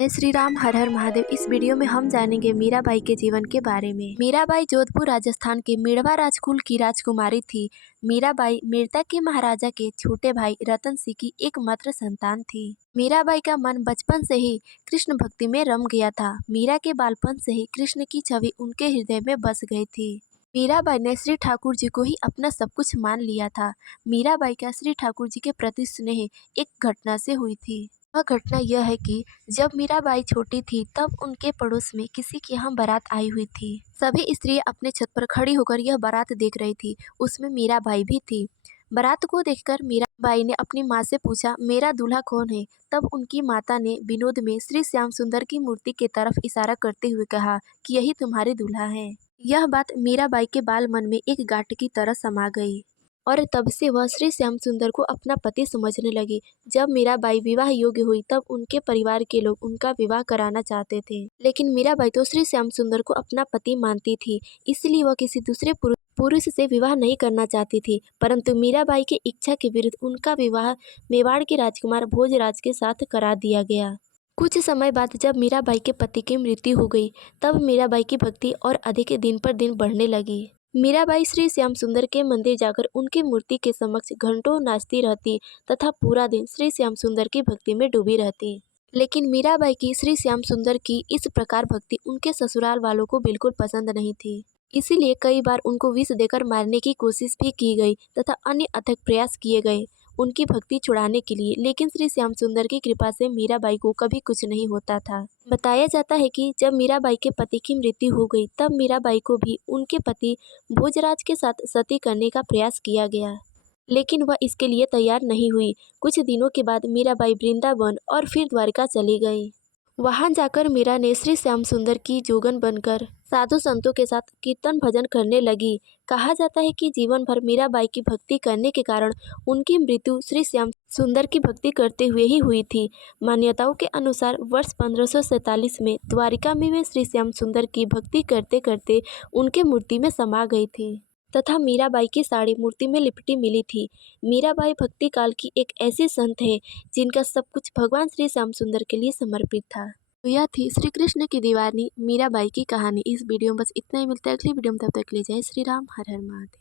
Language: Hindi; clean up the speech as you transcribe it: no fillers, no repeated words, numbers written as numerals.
जय श्री राम, हर हर महादेव। इस वीडियो में हम जानेंगे मीराबाई के जीवन के बारे में। मीराबाई जोधपुर राजस्थान के मेड़वा राजकुल की राजकुमारी थी। मीराबाई मेड़ता के महाराजा के छोटे भाई रतन सिंह की एकमात्र संतान थी। मीराबाई का मन बचपन से ही कृष्ण भक्ति में रम गया था। मीरा के बालपन से ही कृष्ण की छवि उनके हृदय में बस गई थी। मीराबाई ने श्री ठाकुर जी को ही अपना सब कुछ मान लिया था। मीराबाई का श्री ठाकुर जी के प्रति स्नेह एक घटना से हुई थी। वह घटना यह है कि जब मीराबाई छोटी थी तब उनके पड़ोस में किसी के यहाँ बारात आई हुई थी। सभी स्त्रियां अपने छत पर खड़ी होकर यह बारात देख रही थी। उसमें मीराबाई भी थी। बारात को देखकर मीराबाई ने अपनी माँ से पूछा, मेरा दूल्हा कौन है? तब उनकी माता ने विनोद में श्री श्याम सुंदर की मूर्ति की तरफ इशारा करते हुए कहा कि यही तुम्हारे दूल्हा है। यह बात मीराबाई के बाल मन में एक गांठ की तरह समा गई और तब से वह श्री श्याम सुंदर को अपना पति समझने लगी। जब मीराबाई विवाह योग्य हुई तब उनके परिवार के लोग उनका विवाह कराना चाहते थे, लेकिन मीराबाई तो श्री श्याम सुंदर को अपना पति मानती थी, इसलिए वह किसी दूसरे पुरुष से विवाह नहीं करना चाहती थी। परंतु मीराबाई की इच्छा के विरुद्ध उनका विवाह मेवाड़ के राजकुमार भोजराज के साथ करा दिया गया। कुछ समय बाद जब मीराबाई के पति की मृत्यु हो गई तब मीराबाई की भक्ति और अधिक दिन पर दिन बढ़ने लगी। मीराबाई श्री श्याम सुंदर के मंदिर जाकर उनकी मूर्ति के समक्ष घंटों नाचती रहती तथा पूरा दिन श्री श्याम सुंदर की भक्ति में डूबी रहती। लेकिन मीराबाई की श्री श्याम सुंदर की इस प्रकार भक्ति उनके ससुराल वालों को बिल्कुल पसंद नहीं थी। इसीलिए कई बार उनको विष देकर मारने की कोशिश भी की गई तथा अन्य अथक प्रयास किए गए उनकी भक्ति छुड़ाने के लिए, लेकिन श्री श्याम सुंदर की कृपा से मीराबाई को कभी कुछ नहीं होता था। बताया जाता है कि जब मीराबाई के पति की मृत्यु हो गई तब मीराबाई को भी उनके पति भोजराज के साथ सती करने का प्रयास किया गया, लेकिन वह इसके लिए तैयार नहीं हुई। कुछ दिनों के बाद मीराबाई वृंदावन और फिर द्वारका चली गई। वहां जाकर मीरा ने श्री श्याम सुंदर की जोगन बनकर साधु संतों के साथ कीर्तन भजन करने लगी। कहा जाता है कि जीवन भर मीराबाई की भक्ति करने के कारण उनकी मृत्यु श्री श्याम सुंदर की भक्ति करते हुए ही हुई थी। मान्यताओं के अनुसार वर्ष 1547 में द्वारिका में वे श्री श्याम सुंदर की भक्ति करते करते उनके मूर्ति में समा गई थी तथा मीराबाई की साड़ी मूर्ति में लिपटी मिली थी। मीराबाई भक्ति काल की एक ऐसी संत है जिनका सब कुछ भगवान श्री श्याम सुंदर के लिए समर्पित था। तो यह थी श्री कृष्ण की दीवानी मीराबाई की कहानी। इस वीडियो में बस इतना ही। मिलता है अगली वीडियो में, तब तक के लिए जय श्री राम, हर हर महादेव।